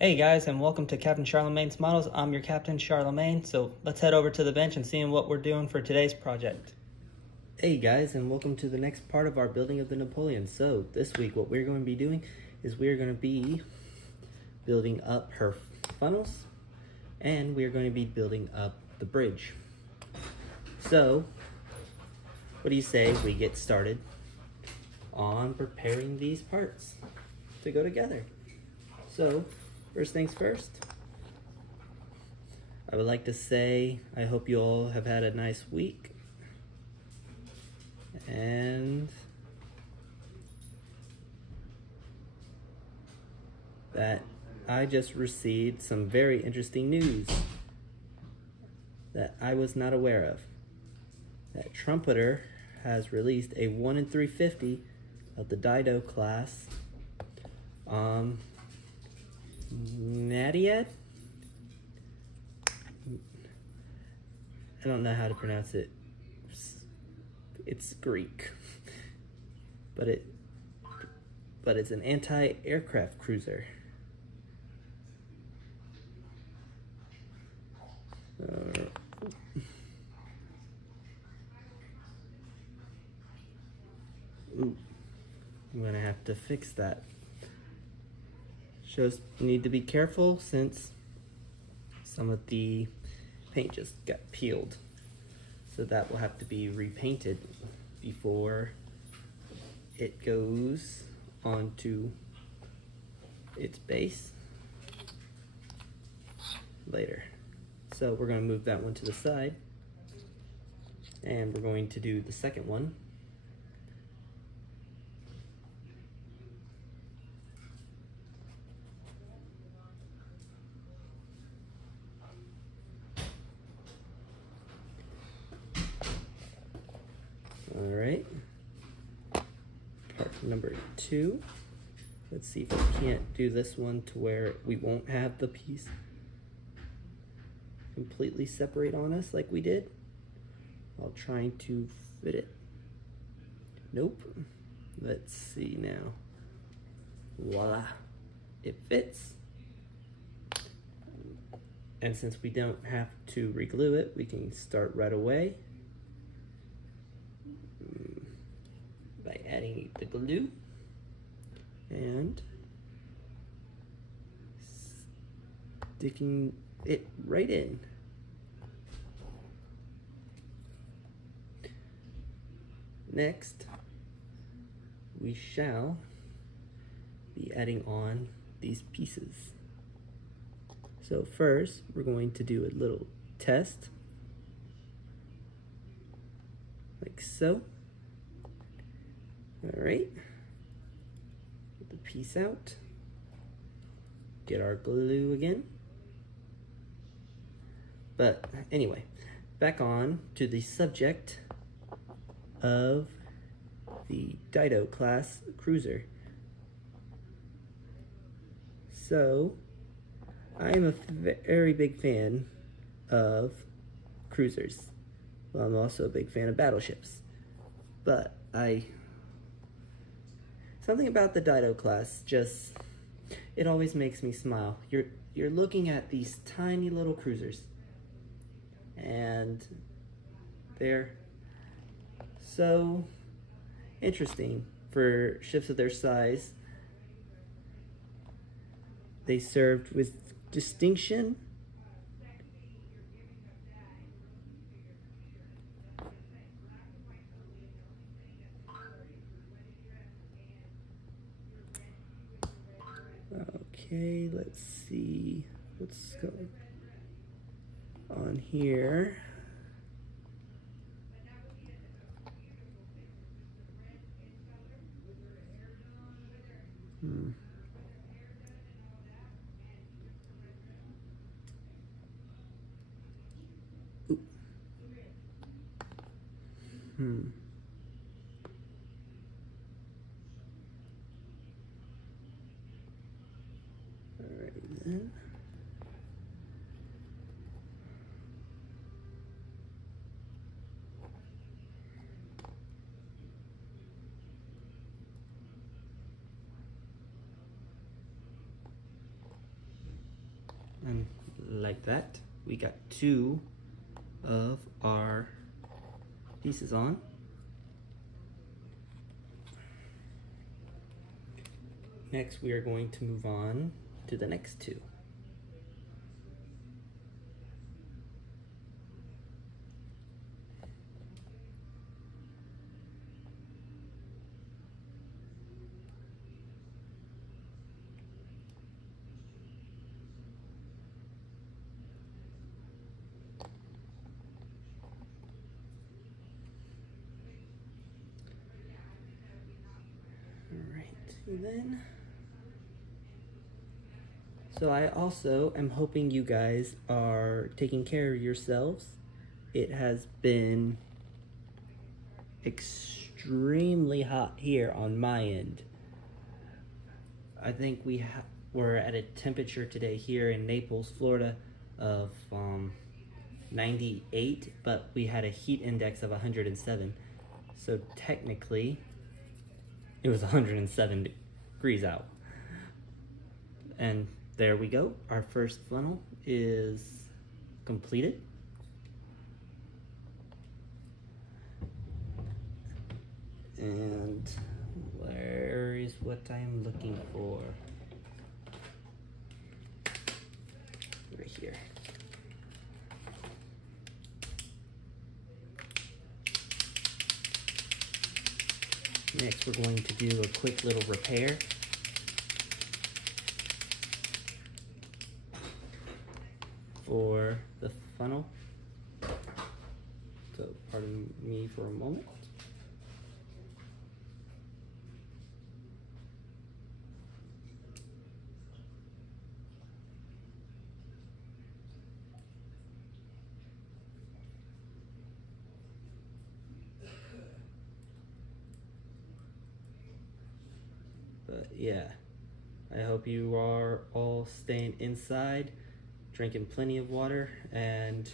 Hey guys, and welcome to Captain Charlemagne's Models. I'm your Captain Charlemagne, so let's head over to the bench and see what we're doing for today's project. Hey guys, and welcome to the next part of our building of the Napoleons. So this week what we're going to be doing is we're going to be building up her funnels, and we're going to be building up the bridge. So what do you say we get started on preparing these parts to go together? So first things first, I would like to say I hope you all have had a nice week, and that I just received some very interesting news that I was not aware of. That Trumpeter has released a 1 in 350 of the Dido class Nadiad? I don't know how to pronounce it. It's Greek, but it's an anti-aircraft cruiser. I'm gonna have to fix that. Shows need to be careful since some of the paint just got peeled. So that will have to be repainted before it goes onto its base later. So we're going to move that one to the side, and we're going to do the second one. All right, part number 2. Let's see if we can't do this one to where we won't have the piece completely separate on us like we did while trying to fit it. Nope. Let's see now. Voila, it fits. And since we don't have to reglue it, we can start right away by adding the glue and sticking it right in. Next, we shall be adding on these pieces. So first, we're going to do a little test, like so. All right, get the piece out, get our glue again. But anyway, back on to the subject of the Dido class cruiser. So, I am a very big fan of cruisers. Well, I'm also a big fan of battleships. But something about the Dido class just, it always makes me smile. You're looking at these tiny little cruisers, and they're so interesting for ships of their size. They served with distinction. Okay, let's see what's going on here. All right then. like that. We got 2 of our pieces on. Next, we are going to move on to the next 2. Then, so I also am hoping you guys are taking care of yourselves. It has been extremely hot here on my end. I think we're at a temperature today here in Naples, Florida of 98, but we had a heat index of 107. So technically, it was 107 degrees out. And there we go. Our first funnel is completed. And where is what I'm looking for? Right here. Next, we're going to do a quick little repair. For the funnel. So, pardon me for a moment. But yeah, I hope you are all staying inside, drinking plenty of water, and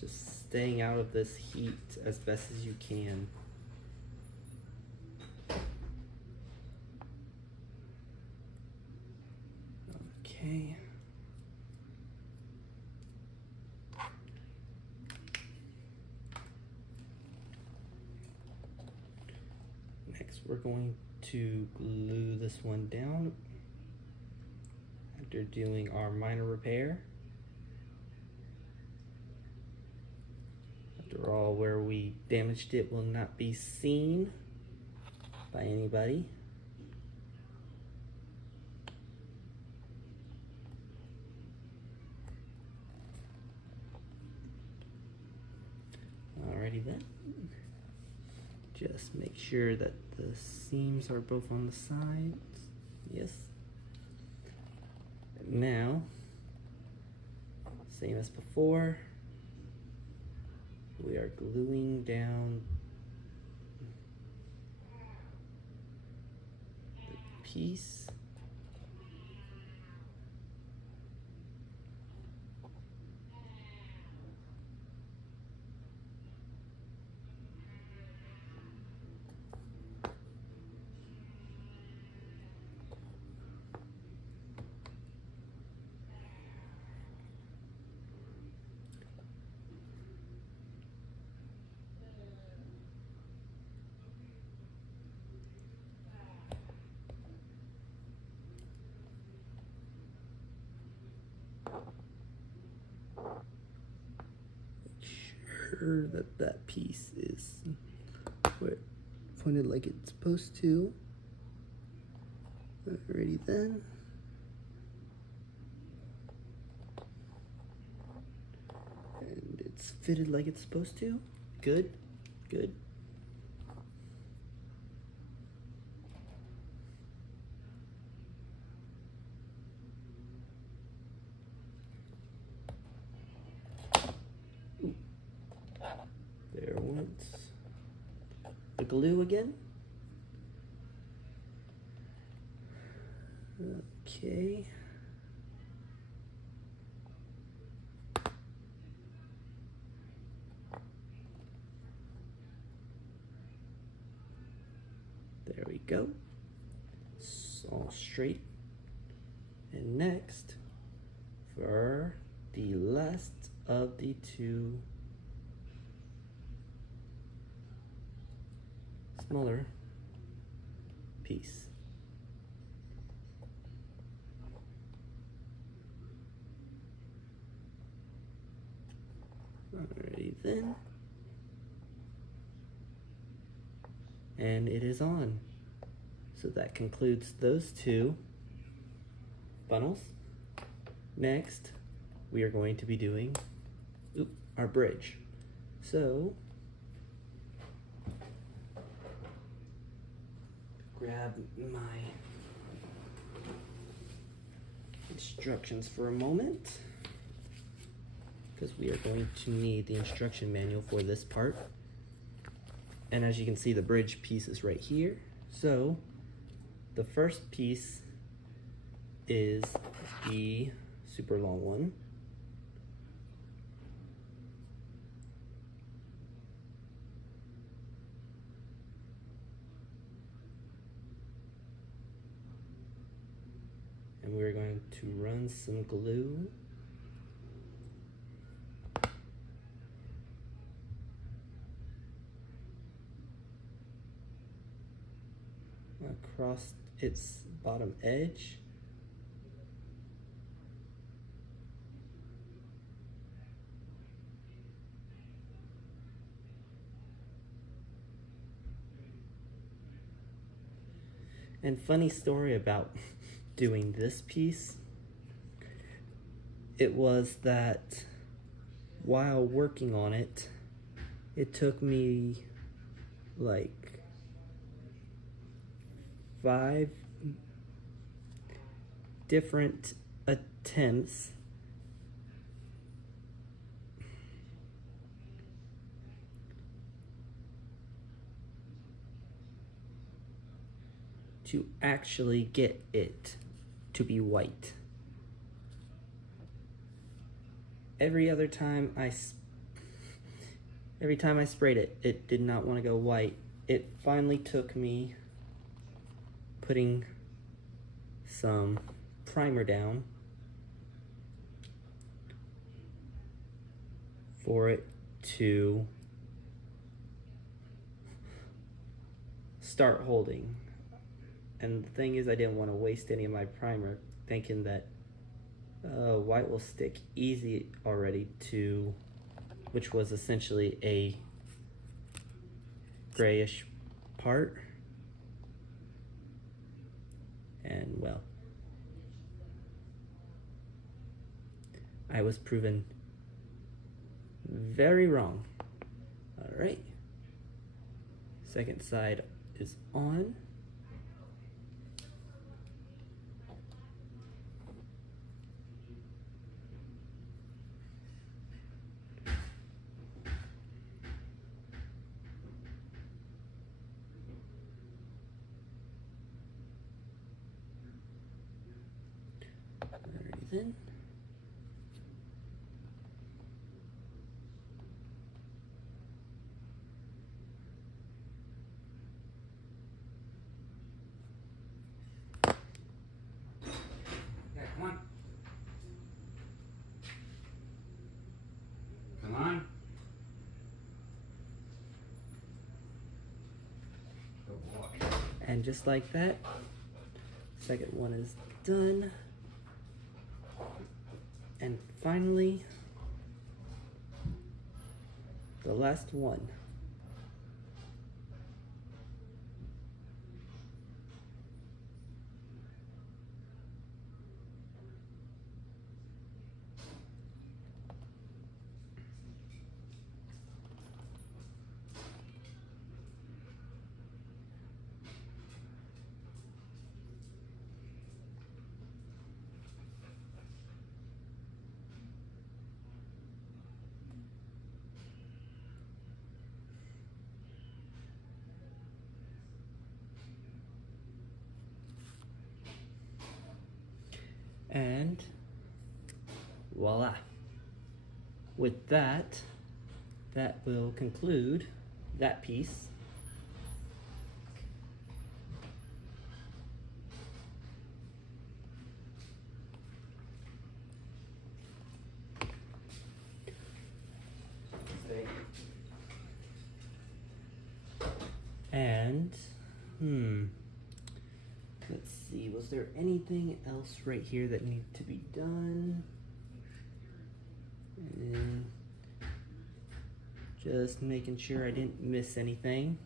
just staying out of this heat as best as you can. Okay. Next, we're going to glue this one down after doing our minor repair. After all, where we damaged it will not be seen by anybody. Alrighty then. Just make sure that the seams are both on the sides. Yes. Now, same as before, we are gluing down the piece. That that piece is pointed like it's supposed to. Alrighty then. And it's fitted like it's supposed to. Good, good. There went the glue again. Okay. There we go. It's all straight. And next, for the last of the two smaller piece. Alrighty then. And it is on. So that concludes those two funnels. Next, we are going to be doing our bridge. So, grab my instructions for a moment, because we are going to need the instruction manual for this part. And as you can see, the bridge piece is right here. So the first piece is the super long one. And we're going to run some glue across its bottom edge. And funny story about doing this piece, it was that while working on it, it took me like 5 different attempts to actually get it to be white. Every time I sprayed it, it did not want to go white. It finally took me putting some primer down for it to start holding. And the thing is, I didn't want to waste any of my primer, thinking that white will stick easy already to, which was essentially a grayish part. And well, I was proven very wrong. All right, second side is on. Alrighty then. Yeah, come on. Come on. Good boy. And just like that, second one is done. And finally, the last one. And voila. With that, that will conclude that piece. And, let's see, was there anything else right here that needed to be done? And just making sure I didn't miss anything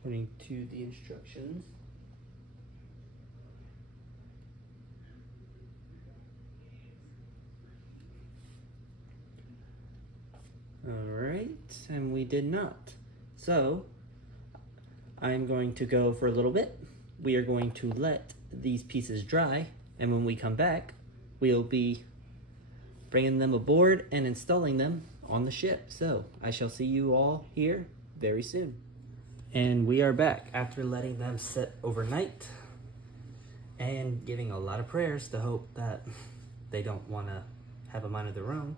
according to the instructions. Alright, and we did not. So, I'm going to go for a little bit. We are going to let these pieces dry, and when we come back, we'll be bringing them aboard and installing them on the ship. So, I shall see you all here very soon. And we are back after letting them sit overnight and giving a lot of prayers to hope that they don't want to have a mind of their own.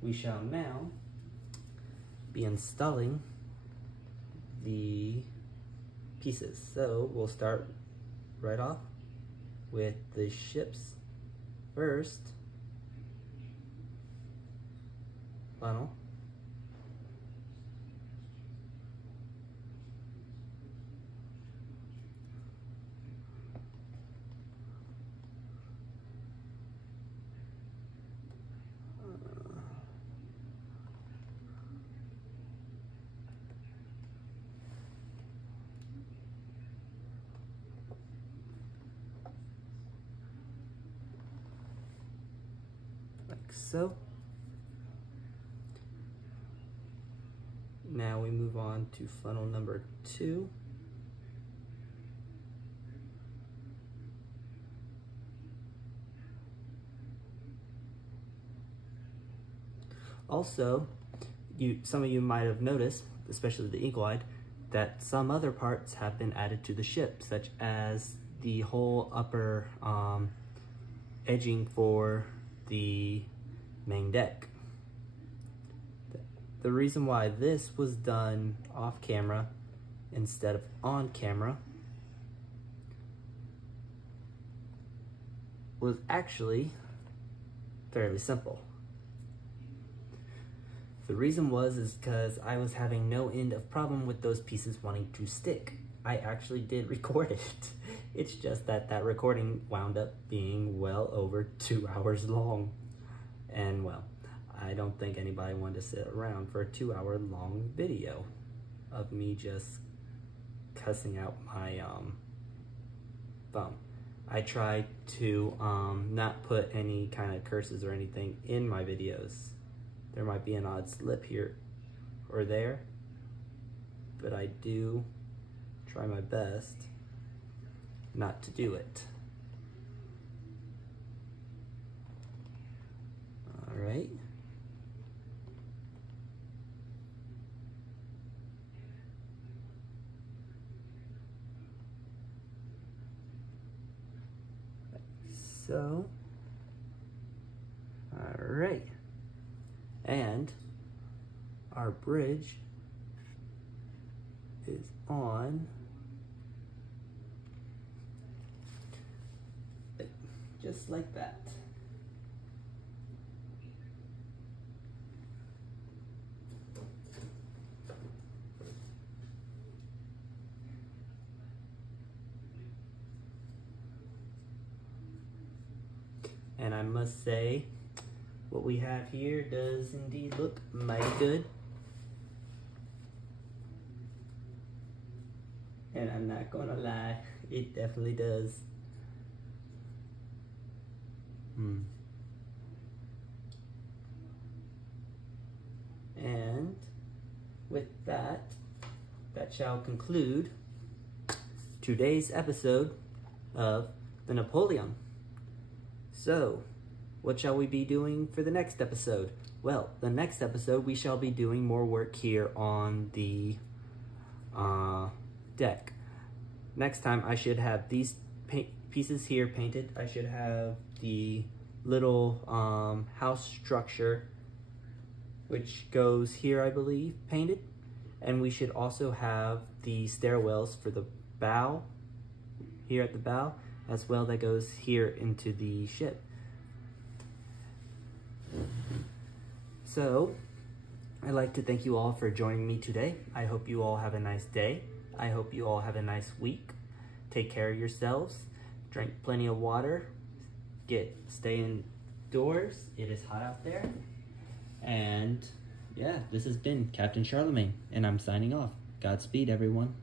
We shall now be installing the pieces. So we'll start right off with the ship's first funnel. Like so. Now we move on to funnel number 2. Also, some of you might have noticed, especially the eagle-eyed, that some other parts have been added to the ship, such as the whole upper edging for the main deck. The reason why this was done off camera instead of on camera was actually fairly simple. The reason is because I was having no end of problem with those pieces wanting to stick. I actually did record it. It's just that that recording wound up being well over 2 hours long. And well, I don't think anybody wanted to sit around for a 2-hour long video of me just cussing out my phone. I tried to not put any kind of curses or anything in my videos. There might be an odd slip here or there, but I do try my best not to do it. All right. So, all right. And our bridge is on just like that. And I must say, what we have here does indeed look mighty good. And I'm not gonna lie, it definitely does. And with that, that shall conclude today's episode of the Napoleon. So, what shall we be doing for the next episode? Well, the next episode we shall be doing more work here on the deck. Next time I should have these pieces here painted. I should have the little house structure, which goes here, I believe, painted. And we should also have the stairwells for the bow, here at the bow, as well, that goes here into the ship. So, I'd like to thank you all for joining me today. I hope you all have a nice day, I hope you all have a nice week. Take care of yourselves. Drink plenty of water. Stay indoors. It is hot out there. And yeah, this has been Captain Charlemagne, and I'm signing off. Godspeed, everyone.